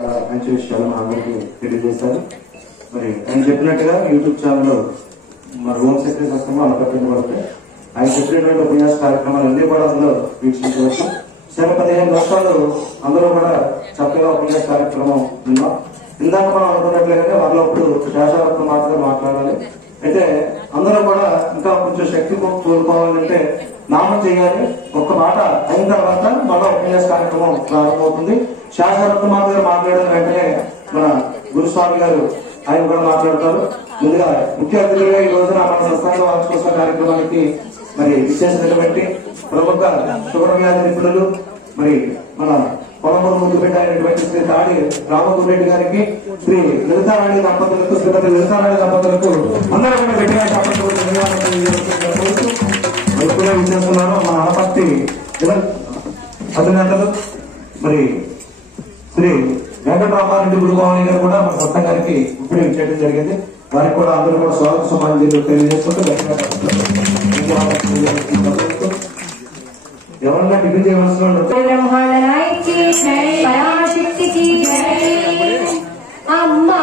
మంచి విషయాలు మా అందరికీ తెలియజేశారు. మరి ఆయన చెప్పినట్టుగా యూట్యూబ్ ఛానల్ మన హోమ్ సెక్రటరీ సంస్థ అనుకరించబడతాయి. ఆయన చెప్పినటువంటి ఉపన్యాస కార్యక్రమాలు అన్ని కూడా అందులో వీక్షించవచ్చు. 15 వర్షాలు అందరూ కూడా చక్కగా ఉపన్యాస కార్యక్రమం ఉన్నాం. ఇందాక మనం అనుకున్నట్లుగానే వాళ్ళప్పుడు శేషావతం మాట్లాడాలి. అయితే అందరూ కూడా ఇంకా కొంచెం శక్తి కోల్పోవాలంటే నామం చేయాలి. ఒక్క మాట అయిన తర్వాత మళ్ళా ఉపన్యాస కార్యక్రమం ప్రారంభమవుతుంది. శాసనరత్న గారు మాట్లాడిన వెంటనే మన గురుస్వామి గారు ఆయన కూడా మాట్లాడతారు. ముందుగా ముఖ్య అతిథులుగా ఈ రోజున మన సంస్థాన వార్షికోత్సవ కార్యక్రమానికి మరి విశేషమైనటువంటి ప్రముఖ షుగర్ వ్యాధి నిపుణులు మరి మన పొలమూరు ముద్దుపేట అయినటువంటి శ్రీ తాడి రామగురెడ్డి గారికి, శ్రీ లలితారాణి దంపతులకు, శ్రీమతి లలితారాణి దంపతులకు అందరూ కూడా గట్టిగా కూడా విచ్చేస్తున్నారు. మన అనపర్తి అధినేతలు మరి శ్రీ వెంకటరామారెడ్డి గురుభవాని గారు కూడా మన సొంత గారికి ఇప్పుడే ఇచ్చేయడం జరిగింది. వారికి కూడా అందరూ కూడా స్వాగత సమాజం తెలియజేసుకుంటూ ఎవరన్నా టిఫిన్ చేయవలసిన అమ్మా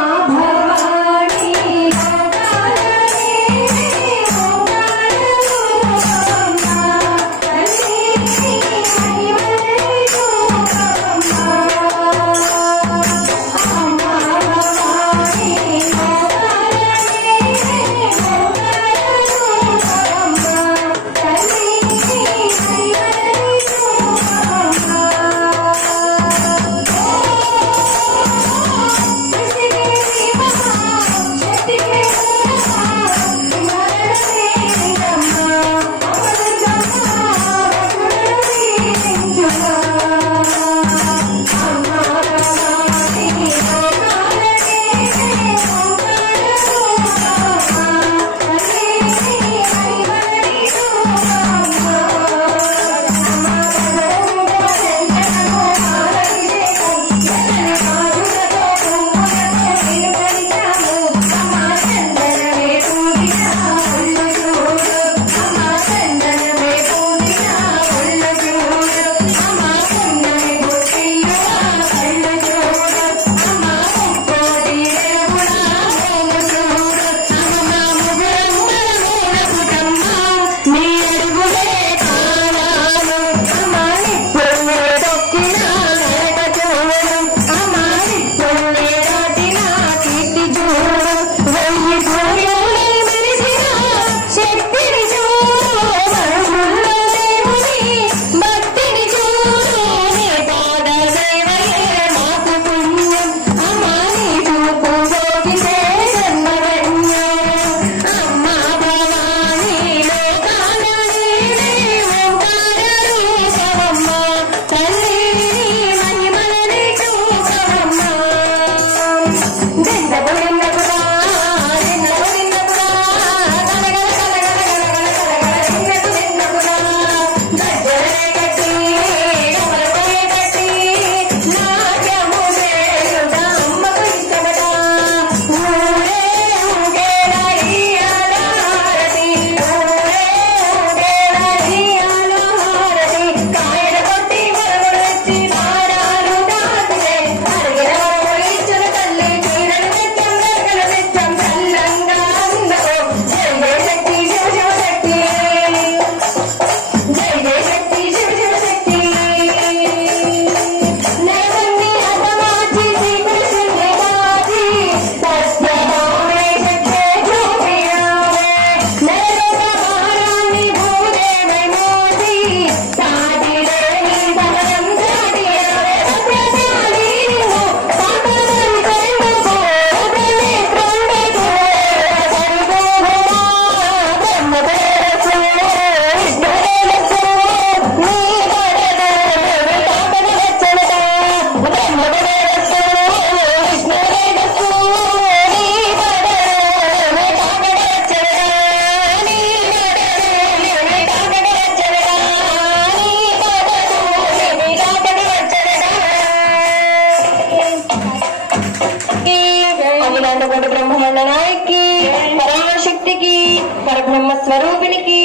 परब्रह्म स्वरूपिणी की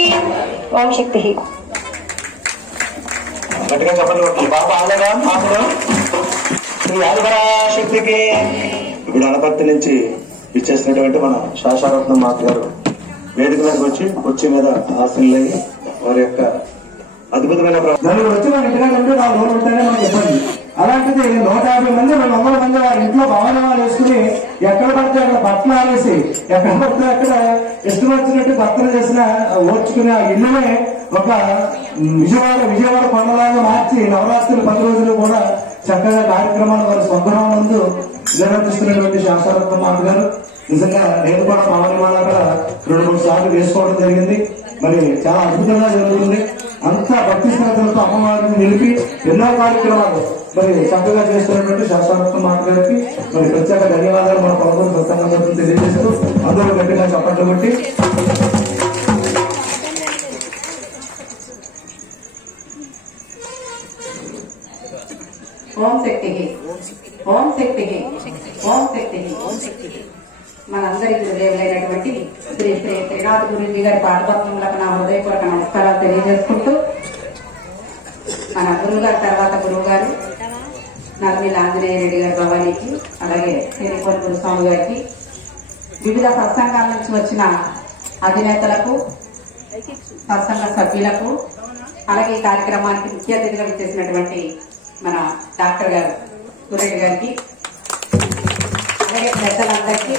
ओम शक्ति ही गट्टिगा చెప్పండి బాబా ఆలగా మామూలు శ్రీ ఆదిపరాశక్తికి. ఇప్పుడు అనపర్తి నుంచి ఇచ్చేసినటువంటి మన శాశారత్నం మాత గారు వేదిక మీదకి వచ్చి మీద ఆశీనులయ్యి వారి యొక్క అద్భుతమైన నలుగురు వచ్చి మన ఇంటిగా ఉంటే 4 రోజులు ఉంటేనే మనకి ఇబ్బంది. అలాంటిది 150 మంది 200 మంది వారి ఇంట్లో భవనాలు వేసుకుని ఎక్కడ పడితే అక్కడ బట్టలు ఆనేసి ఎక్కడ పడితే అక్కడ ఇష్టం వచ్చినట్టు భర్తలు చేసిన ఓర్చుకునే ఆ ఇల్లునే ఒక విజయవాడ కొండలాగా మార్చి నవరాత్రులు 10 రోజులు కూడా చక్కగా కార్యక్రమాలు వారి స్వగ్రహం ముందు నిర్వర్తిస్తున్నటువంటి శాస్త్రరత్న మాత గారు. నిజంగా నేను కూడా పవనమాల కూడా 2-3 సార్లు వేసుకోవడం జరిగింది. మరి చాలా అద్భుతంగా జరుగుతుంది. అంతా భక్తి శ్రద్ధలతో అమ్మవారిని నిలిపి ఎన్నో కార్యక్రమాలు మరి చక్కగా చేస్తున్నటువంటి శాస్త్రరత్న మాత గారికి మరి ప్రత్యేక ధన్యవాదాలు మన ప్రభుత్వం సత్సంగం తెలియజేస్తూ అందరూ గట్టిగా చప్పట్లు కొట్టి ఓం శక్తికి ఓం శక్తికి ఓం శక్తికి. మనందరి గురుదేవులైనటువంటి శ్రీ శ్రీ త్రినాథ గురుజీ గారి పాదపద్మములకు నా హృదయపూర్వక నమస్కారాలు తెలియజేసుకుంటూ, మన గురువు గారి తర్వాత గురువు గారు నర్మిల ఆంజనేయ రెడ్డి గారి భవానీకి, అలాగే శ్రీనికోటి గురుస్వామి గారికి, వివిధ సత్సంగాల నుంచి వచ్చిన అధినేతలకు, సత్సంగ సభ్యులకు, అలాగే ఈ కార్యక్రమానికి ముఖ్య అతిథిగా విచ్చేసినటువంటి మన డాక్టర్ గారు సూరెడ్డి గారికి, అలాగే పెద్దలందరికీ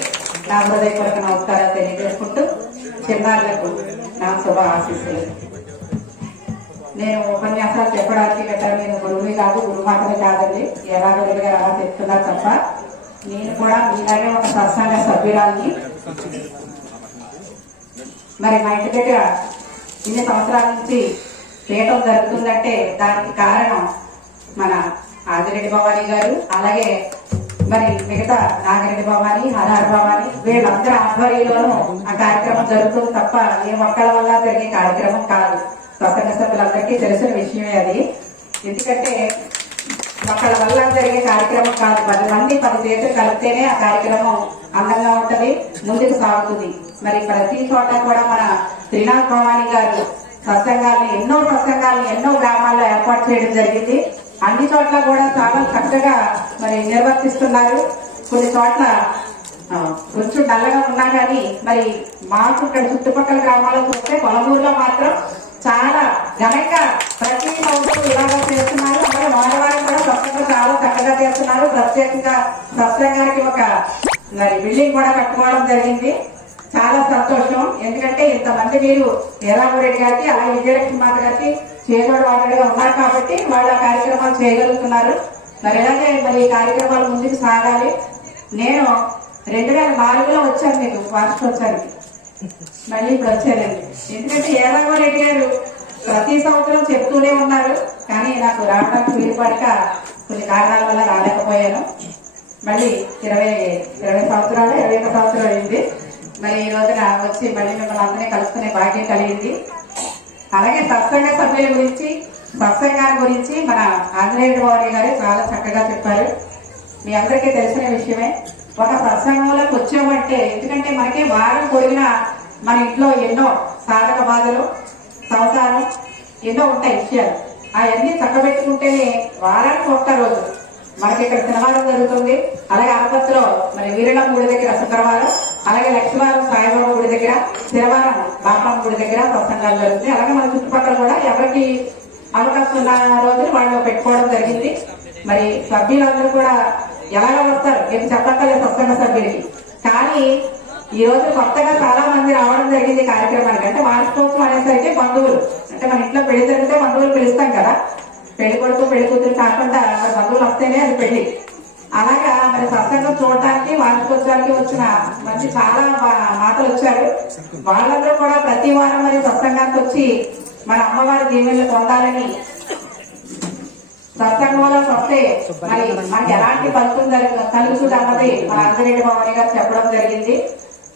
నా హృదయపూర్వక నమస్కారాలు తెలియజేసుకుంటూ, చిన్నారులకు నా శుభ ఆశీస్సులు. నేను ఉపన్యాసాలు చెప్పడానికి గట్రా నేను గురువుని కాదు, గురుమాతని కాదండి. ఎలాగో గారు అలా చెప్తున్నారు తప్ప నేను కూడా మీలాగే ఒక సత్సంగ సభ్యురాలని. మరి మా ఇంటి దగ్గర ఇన్ని సంవత్సరాల నుంచి పీఠం జరుగుతుందంటే దానికి కారణం మన ఆదిరెడ్డి భవానీ గారు, అలాగే మరి మిగతా నాగిరెడ్డి భవానీ, హరహర భవానీ, వీళ్ళందరూ ఆధ్వర్యంలోనూ ఆ కార్యక్రమం జరుగుతుంది తప్ప ఏ ఒక్కళ్ళ వల్ల జరిగే కార్యక్రమం కాదు. సత్సంగ సభ్యులందరికీ తెలిసిన విషయమే అది. ఎందుకంటే ఒక్కళ్ళ వల్ల జరిగే కార్యక్రమం కాదు. 10 మంది 10 చేతులు కలిపితేనే ఆ కార్యక్రమం అందంగా ఉంటది, ముందుకు సాగుతుంది. మరి ప్రతి చోట కూడా మన త్రినాథ్ భవానీ గారు ఎన్నో సత్సంగాల్ని ఎన్నో గ్రామాల్లో ఏర్పాటు చేయడం జరిగింది. అన్ని చోట్ల కూడా చాలా చక్కగా మరి నిర్వర్తిస్తున్నారు. కొన్ని చోట్ల కొంచెం నల్లగా ఉన్నా కానీ మరి మాకు ఇక్కడ చుట్టుపక్కల గ్రామాల్లో చూస్తే కొలమూరులో మాత్రం చాలా ఘనంగా ప్రతి సంవత్సరం ఇలాగా చేస్తున్నారు. అలాగే వారం కూడా సత్సంగా చాలా చక్కగా చేస్తున్నారు. ప్రత్యేకంగా సత్సంగానికి ఒక మరి బిల్డింగ్ కూడా కట్టుకోవడం జరిగింది. చాలా సంతోషం. ఎందుకంటే ఇంతమంది మీరు ఏరామరెడ్డి గారికి, అలాగే విజయలక్ష్మి మాత గారికి చేదోడు వాడగా ఉన్నారు కాబట్టి వాళ్ళ కార్యక్రమాలు చేయగలుగుతున్నారు. మరి ఇలాగే మరి ఈ కార్యక్రమాలు ముందుకు సాగాలి. నేను 2004లో వచ్చాను మీకు వార్షికోత్సవానికి, మళ్ళీ ఇప్పుడు వచ్చానండి. ఎందుకంటే ఏరామరెడ్డి గారు ప్రతి సంవత్సరం చెప్తూనే ఉన్నారు, కానీ నాకు రావడానికి వీలు పడక కొన్ని కారణాల వల్ల రాలేకపోయాను. మళ్ళీ 20 సంవత్సరాలు 21 సంవత్సరం అయింది. మరి ఈ రోజున వచ్చి మళ్ళీ మిమ్మల్ని అందరినీ కలుసుకునే భాగ్యం కలిగింది. అలాగే సత్సంగ సభ్యుల గురించి, సత్సంగాల గురించి మన ఆంజనేయ భవానీ గారు చాలా చక్కగా చెప్పారు. మీ అందరికీ తెలిసిన విషయమే. ఒక సత్సంగంలోకి వచ్చామంటే, ఎందుకంటే మనకి వారం పొడిగిన మన ఇంట్లో ఎన్నో సాధక బాధలు, సంసారం ఎన్నో ఉంటాయి విషయాలు. అవన్నీ చక్కబెట్టుకుంటేనే వారానికి ఒక్క రోజు మనకి ఇక్కడ శనివారం జరుగుతుంది. అలాగే ఆపత్తిలో మరి వీరళం గుడి దగ్గర శుక్రవారం, అలాగే లక్ష్మీవారం సాయిబాబా గుడి దగ్గర, శనివారం బాపమ్మ గుడి దగ్గర సత్సంగాలు జరుగుతుంది. అలాగే మన చుట్టుపక్కల కూడా ఎవరికి అవకాశం ఉన్న రోజులు వాళ్ళు పెట్టుకోవడం జరిగింది. మరి సభ్యులందరూ కూడా ఎలాగ వస్తారు, నేను చెప్పక్కర్లేదు సత్సంగ సభ్యులకి. కానీ ఈ రోజు కొత్తగా చాలా మంది రావడం జరిగింది కార్యక్రమానికి. అంటే వార్షికోత్సవం అనేసరికి బంధువులు, అంటే మన ఇంట్లో పెళ్లి జరిగితే బంధువులు పిలుస్తాం కదా, పెళ్లి కొడుకు పెళ్లి కూతురు కాకుండా మరి బంధువులు వస్తేనే అది పెళ్లి. అలాగా మరి సత్సంగం చూడటానికి వార్షికోత్సవానికి వచ్చిన మంచి చాలా మాటలు వచ్చారు. వాళ్ళందరూ కూడా ప్రతి వారం మరి సత్సంగానికి వచ్చి మన అమ్మవారి దీవెనలు పొందాలని, సత్సంగంలో వస్తే మరి మనకి ఎలాంటి ఫలితం కలుగుతుంది అన్నది మన ఆంజనేయ భవానీ గారు చెప్పడం జరిగింది.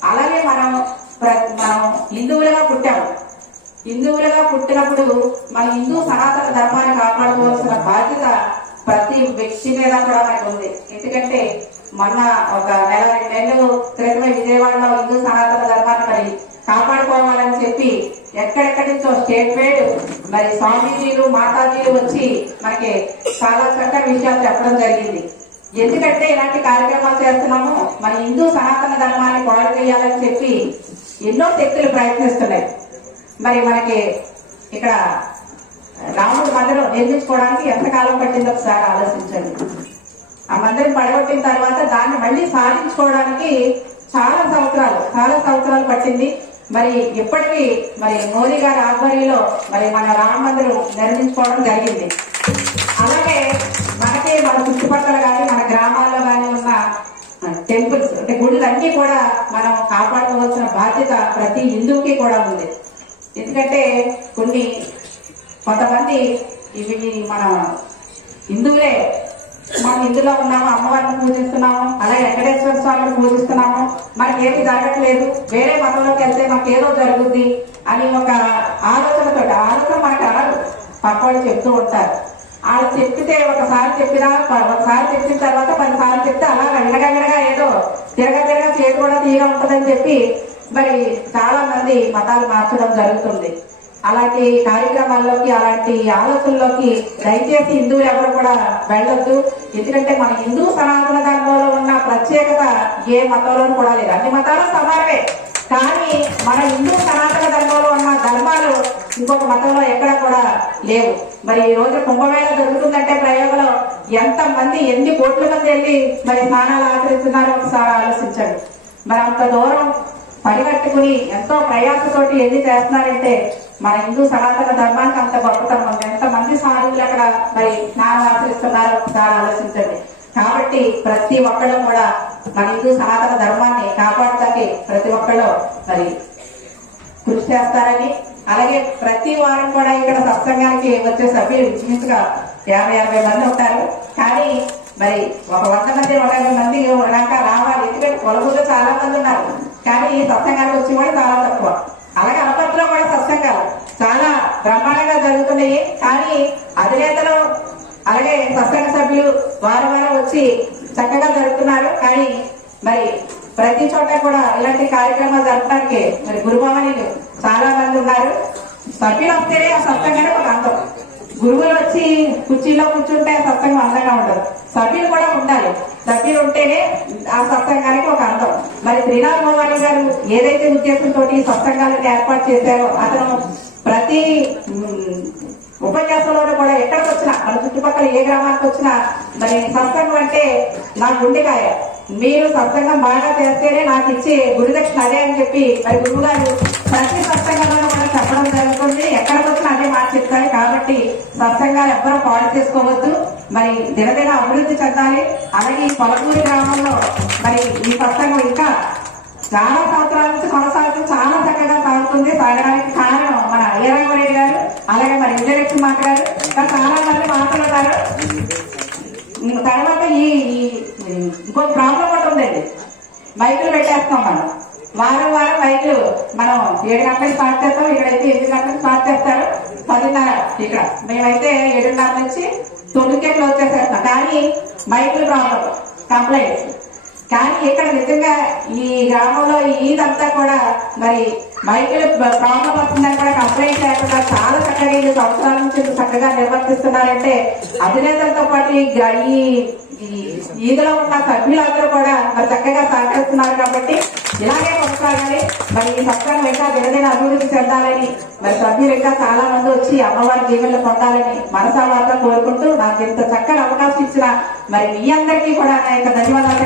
అలాగే మనం హిందువులుగా పుట్టాము. హిందువులుగా పుట్టినప్పుడు మన హిందూ సనాతన ధర్మాన్ని కాపాడుకోవాల్సిన బాధ్యత ప్రతి వ్యక్తి మీద కూడా మనకు ఉంది. ఎందుకంటే మొన్న ఒక 1-2 నెలలు క్రితమే విజయవాడలో హిందూ సనాతన ధర్మాన్ని మరి కాపాడుకోవాలని చెప్పి ఎక్కడెక్కడి నుంచో స్టేట్ వైడ్ మరి స్వామీజీలు, మాతాజీలు వచ్చి మనకి చాలా చక్కని విషయాలు చెప్పడం జరిగింది. ఎందుకంటే ఇలాంటి కార్యక్రమాలు చేస్తున్నాము, మన హిందూ సనాతన ధర్మాన్ని పాడు చేయాలని చెప్పి ఎన్నో శక్తులు ప్రయత్నిస్తున్నాయి. మరి మనకి ఇక్కడ రాముడి మందిరం నిర్మించుకోవడానికి ఎంతకాలం పట్టిందో ఒకసారి ఆలోచించండి. ఆ మందిరం పడగొట్టిన తర్వాత దాన్ని మళ్ళీ సాధించుకోవడానికి చాలా సంవత్సరాలు పట్టింది. మరి ఇప్పటికీ మరి మోదీ గారి ఆధ్వర్యంలో మరి మన రామ మందిరం నిర్మించుకోవడం జరిగింది. అలాగే మనకి మన చుట్టుపక్కల కానీ మన గ్రామాల్లో కానీ ఉన్న టెంపుల్స్ అంటే గుడులన్నీ కూడా మనం కాపాడుకోవాల్సిన బాధ్యత ప్రతి హిందువుకి కూడా ఉంది. ఎందుకంటే కొంతమంది ఇవి మన హిందువులే, మనం ఇందులో ఉన్నాము, అమ్మవారిని పూజిస్తున్నాము, అలాగే వెంకటేశ్వర స్వామిని పూజిస్తున్నాము, మనకి ఏమి జరగట్లేదు, వేరే మతంలోకి వెళ్తే మనకి ఏదో జరుగుద్ది అని ఒక ఆలోచన మనకు అనరు, పక్కవాళ్ళు చెప్తూ ఉంటారు. వాళ్ళు చెప్పితే ఒకసారి చెప్పిన తర్వాత 10 సార్లు చెప్తే అలా వినగనగా ఏదో తిరగ చేతి కూడా తీగా ఉంటుందని చెప్పి మరి చాలా మంది మతాలు మార్చడం జరుగుతుంది. అలాంటి కార్యక్రమాల్లోకి, అలాంటి ఆలోచనలోకి దయచేసి హిందువులు ఎవరు కూడా వెళ్ళొద్దు. ఎందుకంటే మన హిందూ సనాతన ధర్మంలో ఉన్న ప్రత్యేకత ఏ మతంలోనూ కూడా లేదు. అన్ని మతాలు సమానమే, కానీ మన హిందూ సనాతన ధర్మంలో ఉన్న ధర్మాలు ఇంకొక మతంలో ఎక్కడ కూడా లేవు. మరి ఈ రోజు కుంభమేళ జరుగుతుందంటే ప్రయోగంలో ఎన్ని కోట్ల మంది వెళ్ళి మరి స్నానాలు ఆచరిస్తున్నారో ఒకసారి ఆలోచించండి. మరి అంత దూరం పరిగట్టుకుని ఎంతో ప్రయాసతోటి ఎన్ని చేస్తున్నారంటే మన హిందూ సనాతన ధర్మానికి అంత గొప్పతనం ఉంది. ఎంతమంది సాధువులు అక్కడ మరి స్నానం ఆచరిస్తున్నారో ఒకసారి ఆలోచించండి. కాబట్టి ప్రతి ఒక్కళ్ళు కూడా మన హిందూ సనాతన ధర్మాన్ని కాపాడటానికి ప్రతి ఒక్కళ్ళు మరి కృషి చేస్తారని, అలాగే ప్రతి వారం కూడా ఇక్కడ సత్సంగానికి వచ్చే సభ్యులు ఇంచుమించుగా 50-60 మంది ఉంటారు. కానీ మరి ఒక 100 మంది 150 మంది దాకా రావాలి. ఎందుకంటే కొలబుల్లో చాలా మంది ఉన్నారు, కానీ సత్సంగానికి వచ్చి కూడా చాలా తక్కువ. అలాగే అనపర్తిలో కూడా సత్సంగాలు చాలా బ్రహ్మాండంగా జరుగుతున్నాయి. కానీ అధినేతలు అలాగే సత్సంగ సభ్యులు వారం వచ్చి చక్కగా జరుపుతున్నారు. కానీ మరి ప్రతి చోట కూడా ఇలాంటి కార్యక్రమాలు జరపడానికి మరి గురుభవనీలు చాలా మంది ఉన్నారు. సభ్యులు వస్తేనే ఆ సత్సంగానే ఒక అందం. గురువులు వచ్చి కుర్చీలో కూర్చుంటే సత్సంగం అందంగా ఉండదు. సభ్యులు కూడా ఉండాలి. సభ్యులు ఉంటేనే ఆ సత్సంగానికి ఒక అందం. మరి శ్రీనాథ్ భవాని గారు ఏదైతే ఉద్దేశంతో సత్సంగాలను ఏర్పాటు చేశారో, అతను ప్రతి ఉపన్యాసంలోనూ కూడా ఎక్కడికి వచ్చినా, మన చుట్టుపక్కల ఏ గ్రామానికి వచ్చినా మరి సత్సంగం అంటే నా గుండెకాయ, మీరు సత్సంగం బాగా చేస్తేనే నాకు ఇచ్చే గురుదక్షిణ అదే అని చెప్పి మరి గురువు గారు ప్రతి సత్సంగంలో కూడా చెప్పడం జరుగుతుంది. ఎక్కడికి వచ్చినా అదే మాట చెప్తారు. కాబట్టి సత్సంగాలు ఎవ్వరూ పాడు చేసుకోవద్దు, మరి దినదిన అభివృద్ధి చెందాలి. అలాగే ఈ పొలకూరి గ్రామంలో మరి ఈ సత్సంగం ఇంకా చాలా సంవత్సరాల నుంచి కొనసాగుతూ చాలా చక్కగా సాగుతుంది. సాగడానికి కారణం మన అయ్యరామరెడ్డి గారు, అలాగే మరి విజయలక్ష్మి మాత గారు, ఇంకా చాలా మంది మాట్లాడతారు. తర్వాత ఇంకో ప్రాబ్లం కూడా ఉందండి, మైకులు పెట్టేస్తాం మనం. వారం మైకులు మనం 7 గంటలకు స్టార్ట్ చేస్తాం. ఇక్కడైతే 8 గంటలకు స్టార్ట్ చేస్తారు, 10:30 ఇక్కడ. మేమైతే 7:30 నుంచి 9కే క్లోజ్ చేసేస్తాం. కానీ మైకులు ప్రాబ్లం, కంప్లైంట్. కానీ ఇక్కడ నిజంగా ఈ గ్రామంలో ఇదంతా కూడా మరి మైకులు ప్రాబ్లం వస్తుందని కూడా కంప్లైంట్ లేకుండా చాలా చక్కగా 5 సంవత్సరాల నుంచి చక్కగా నిర్వర్తిస్తున్నారంటే అధినేతలతో పాటు ఈ ఈదులో ఉన్న సభ్యులందరూ కూడా మరి చక్కగా సహకరిస్తున్నారు. కాబట్టి ఇలాగే కొనసాగాలి. మరి ఈ సత్సంగం ఇంకా దినదిన అభివృద్ధి చెందాలని, మరి సభ్యులు ఇంకా చాలా మంది వచ్చి అమ్మవారి దీవెనలు పొందాలని మనసావార్త కోరుకుంటూ నాకు ఇంత చక్కని అవకాశం ఇచ్చిన మరి మీ అందరికీ కూడా నా యొక్క ధన్యవాదాలు